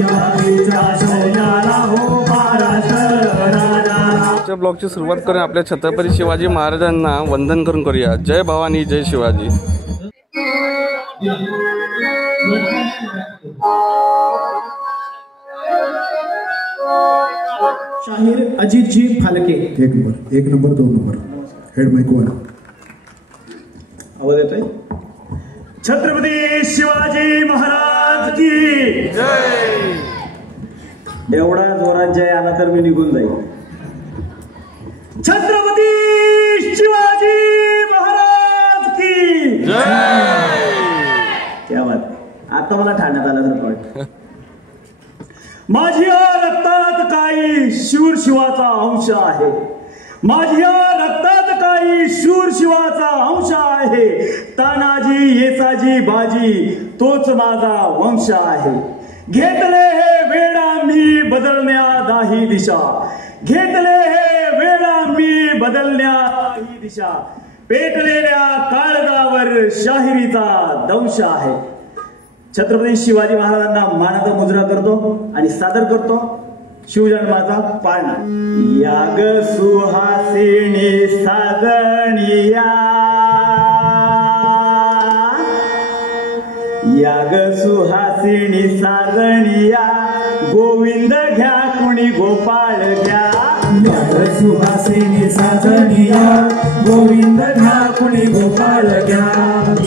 सह्याद्रीच्या शौर्याला हो महाराष्ट्र राजाला। ब्लॉगची सुरुवात करून आपल्या छत्रपती शिवाजी महाराजांना वंदन करून करूया। जय भवानी जय शिवाजी। शाहीर अजितजी फालके। एक number 2 number head mic one. आवाज येतोय? छत्रपती शिवाजी महाराज की जय। एवढा जोरात जय आला तर मी निघून जाईल। छत्रपती शिवाजी महाराज की जय। क्या बात। आता मला ठाण्यात आला तर वाटतं। माझ्या रक्तात काही शूर शिवाचा अंश आहे। माझ्या रक्तात काही शूर शिवाचा अंश आहे। तानाजी येसाजी बाजी तोच माझा वंश आहे। घेतले हे वेळा मी बदलण्या दाही दिशा। घेतले हे वेळा मी बदलण्या दाही दिशा। पेटलेल्या काळजावर शाहिरीचा दंश आहे। छत्रपती शिवाजी महाराजांना मानाचा मुजरा करतो आणि सादर करतो शिवजन्माचा पाळणा। याग सुहासिनी साजणिया। याग सुहासिनी साजणिया। गोविंद घ्या कुणी गोपाळ घ्या। याग सुहासिनी साजणिया। गोविंद घ्या कुणी गोपाळ घ्या।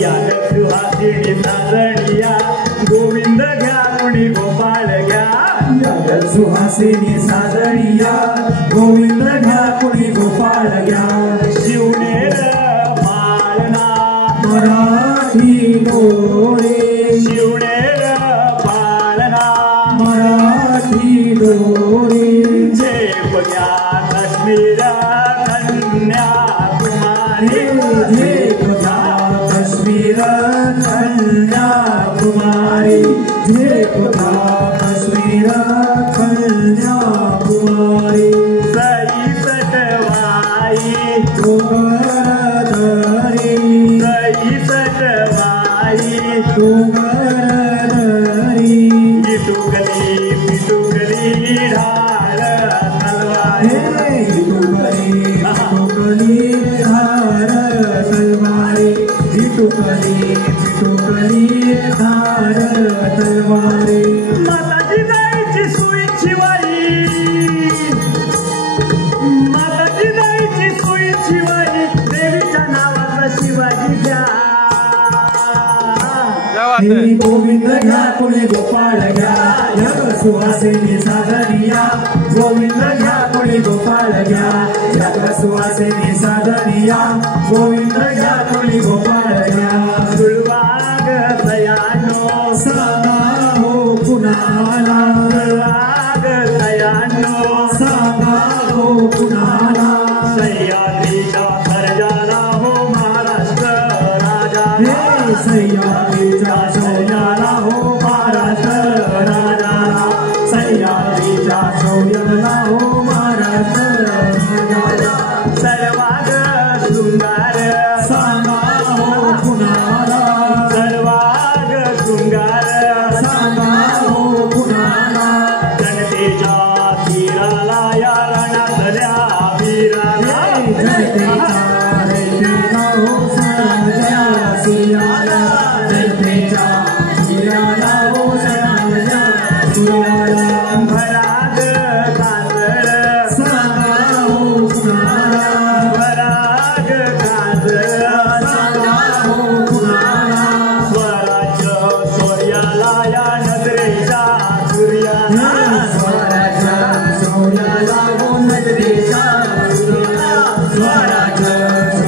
याग सुहासिनी साजणिया। गोविंद घ्या कुणी गोपाळ घ्या। याग सुहासिनी साजणिया। गोविंद घ्या कुणी गोपाळ घ्या। शिवनेर पाळणा मराठी डोळे। शिवनेर पाळणा मराठी डोळे। झेप घ्या काश्मीर कन्याकुमारी। झेप घ्या काश्मीर कन्याकुमारी। झेप घ्या काश्मीर कन्याकुमारी। सई सटवाई डोंगरदरी। सई सटवाई डोंगरदरी। पिटुकली पिटुकली ढाल तलवारी। टुकली टुकली धार तलवारी। टुकली टुकली धार तलवारी। माताजी जायची सुई शिवाई। माताजी जायची सुई शिवाई। देवीच्या नावाचा शिवाजी घ्या। देवी गोविंद घ्या कुणी गोपाळ घ्या। याग सुहासिनी साजणिया। गोविंद घ्या कुणी गोपाळ घ्या। याग सुहासिनी साजणिया। गोविंद घ्या कुणी गोपाळ घ्या। सुळवाग सयानो सांगा हो कुणाला। सुळवाग सयानो सांगा हो कुणाला। सह्याद्रीच्या सर्जाला हो महाराष्ट्र राजाला। सह्याद्रीच्या शौर्याला हो महाराष्ट्र राजाला। सह्याद्रीच्या शौर्याला हो महाराष्ट्र राजाला। सर्वाग शृंगार सांगा हो कुणाला। सर्वाग शृंगार सांगा हो कुणाला। जनतेच्या तीराला या रणातल्या वीराला। जनतेच्या रेषेला हो सणाच्या सियाला। जनतेच्या हिराला हो सणाच्या सियाला। भराग काजळ सांगा हो कुणाला। भराग काजळ सांगा हो कुणाला। स्वराज्य शौर्याला या नजरेच्या सूर्याला। स्वराज्य शौर्याला हो नजरेच्या सूर्याला। स्वराज्य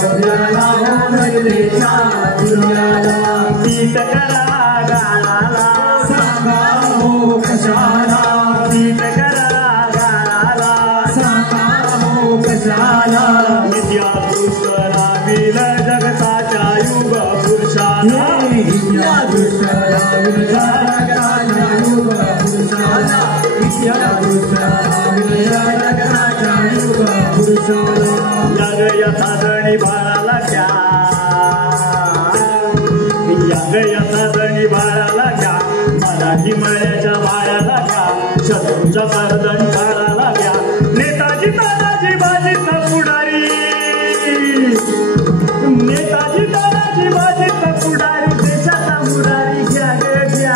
शौर्याला हो नजरेच्या सूर्याला। पीठ करा गाळाला सांगा हो कशाला। पीठ करा गाळाला सांगा हो कशाला। विद्या दुष्करावील जगताच्या युग पुरुषाला। विद्या दुष्करावील जगताच्या युग पुरुषाला। विद्या दुष्करावील जगताच्या युग पुरुषाला। याग या साधणी बाळाला घ्या। याग या साधणी बाळाला घ्या। मराठी मळ्याच्या बाळाला घ्या। कारदन काढायला घ्या नेताजी तानाजी बाजीचा पुढारी नेताजी तानाजी बाजीचा पुढारी देशाचा मुरारी घ्या घ्या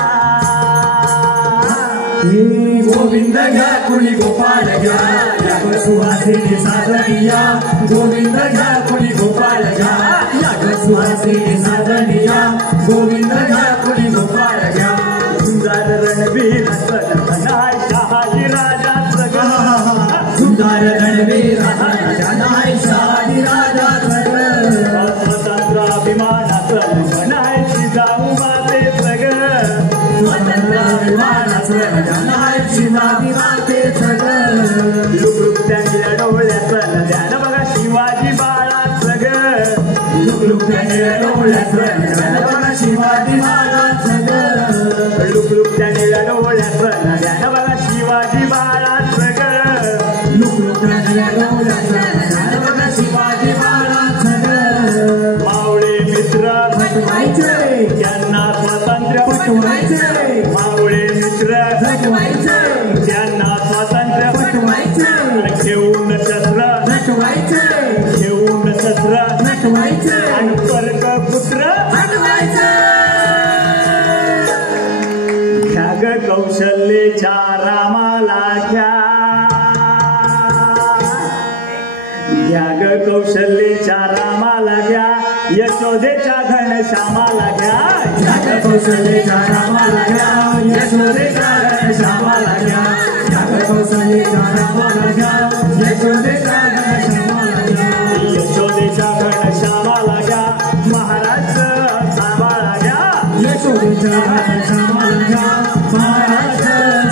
गोविंद घ्या कुणी गोपाळ घ्या याग सुहासिनी साधनिया गोविंद घ्या कुणी गोपाळ घ्या याग सुहासिनी साधनिया गोविंद घ्या कुणी गोपाळ घ्या सुंदर रणवीर नाय शहाजी राजा सुंदर रणवीर नाय शहाजी राजा स्वतंत्र अभिमानाचं म्हणाय जिजाऊ माते सगळं स्वतंत्र अभिमानाचं नाय जिजाऊ माते सगळं लुकलुक त्यांच्या डोळ्याचं ध्यान बघा शिवाजी बाळाचं ग लुकलुक त्यांच्या डोळ्याचं ध्यान बघा शिवाजी बाळाचं ग लुकलुक त्यांच्या डोळ्याचं ध्यान बघा शिवाजी बाळाचं ग लुकलुक त्यांच्या डोळ्याचं ध्यान बघा शिवाजी बाळाचं ग मावळे मित्र पटवायचे त्यांना स्वातंत्र्य पटवायचे मावळे मित्र पटवायचे त्यांना स्वातंत्र्य पटवायचे घेऊन शस्त्र पटवायचे घेऊन शस्त्र पटवायचे आणि स्वर्ग पुत्र पटवायचे घ्या ग कौशल्याच्या रामाला घ्या घ्या ग कौशल्याच्या रामाला घ्या यशोदेच्या घनश्यामाला घ्या कौशल्याच्या रामाला घ्या यशोदेच्या घनश्यामाला घ्या कौशल्याच्या रामाला घ्या यशोदेच्या घनश्यामाला घ्या यशोदेच्या घनश्यामाला घ्या महाराज सांभाळा घ्या यशोदेच्या घनश्यामाला घ्या महाराज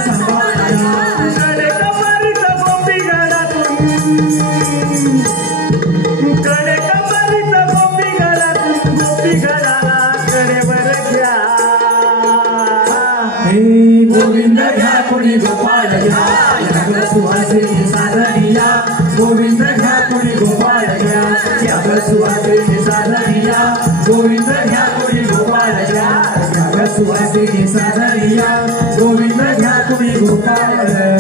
सांभाळा घ्या कडे कपारीत गोपीगडातून कडे कपारीत गोपीगडातून गोपीगडाला कडेवर घ्या हे गोविंद घ्या कुणी गोपाळ घ्या याग सुहासिनी साधनिया गोविंद घ्या कुणी गोपाळ घ्या याग सुहासिनी साधनिया गोविंद घ्या कुणी गोपाळ घ्या याग सुहासिनी साधनिया गोविंद घ्या कुणी गोपाळ घ्या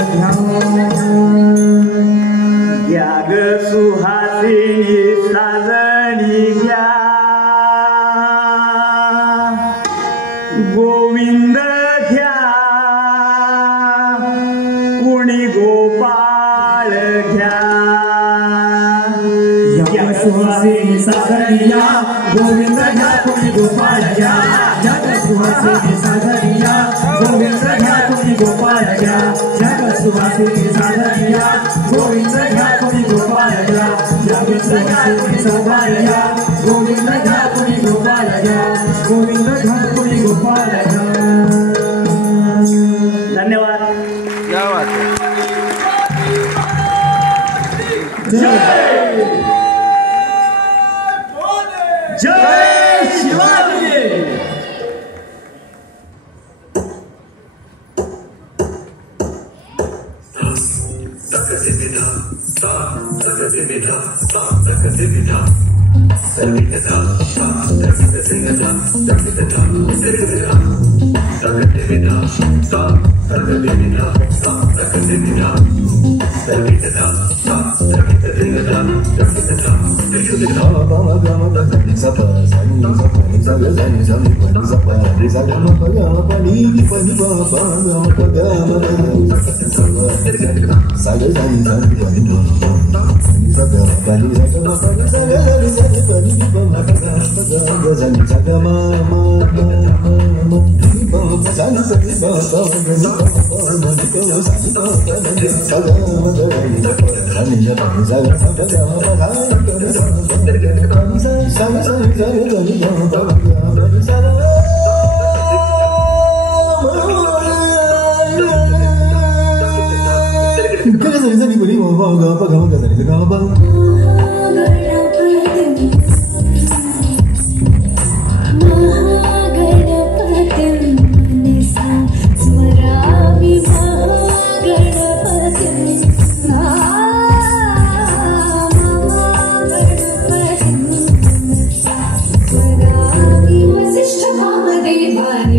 घ्या ग सुहासिनी साजणी घ्या गोविंद घ्या कुणी गोपाळ घ्या याग सुहासिनी साधनिया गोविंद घ्या कुणी गोपाळ घ्या याग सुहासिनी साधनिया गोविंद घ्या कुणी गोपाळ घ्या याग सुहासिनी साधनिया गोविंद घ्या कुणी गोपाळ घ्या याग सुहासिनी साधनिया गोविंद घ्या कुणी गोपाळ घ्या गोविंद घ्या कुणी गोपाळ घ्या धन्यवाद क्या बात है जय जय शिवाजी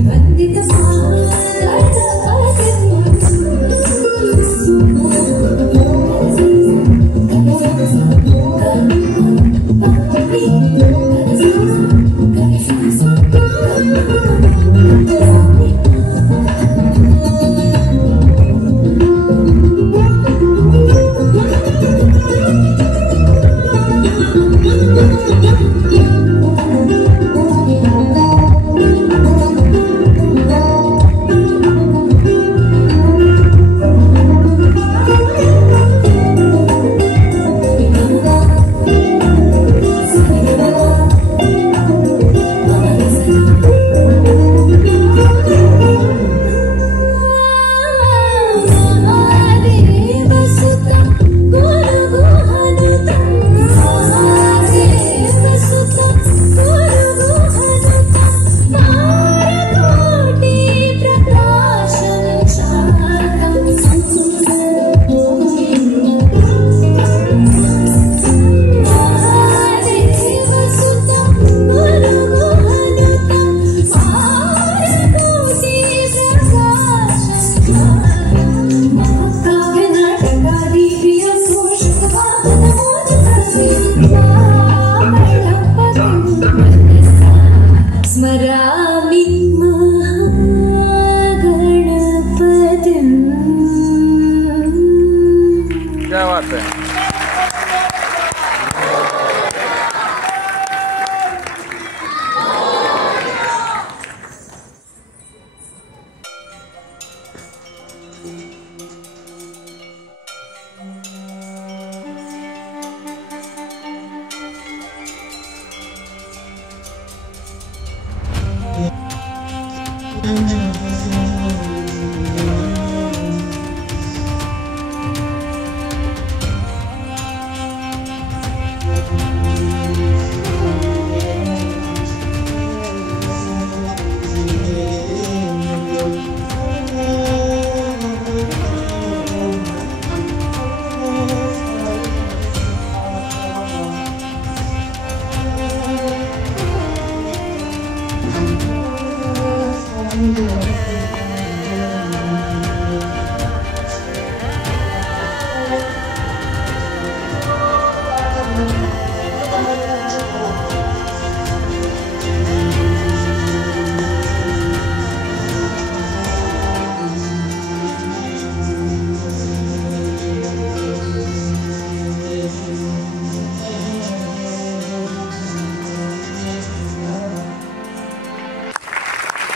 वंदित स्मरामि महागणपतिम्। क्या बात है।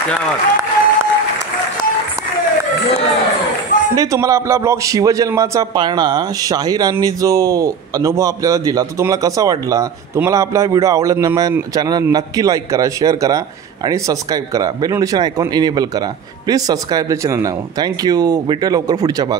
क्या बात आहे। आणि तुम्हाला आपला ब्लॉग शिवजन्माचा पाळणा शाहीरांनी जो अनुभव आपल्याला दिला तो तुम्हाला कसा वाटला? तुम्हाला आपला हा व्हिडिओ आवडला नाही चॅनलला नक्की लाईक करा, शेअर करा आणि सबस्क्राईब करा, बेल नोटिफिकेशन आयकॉन इनेबल करा. Please subscribe the channel now. Thank you. भेटूया लवकर पुढच्या भागात.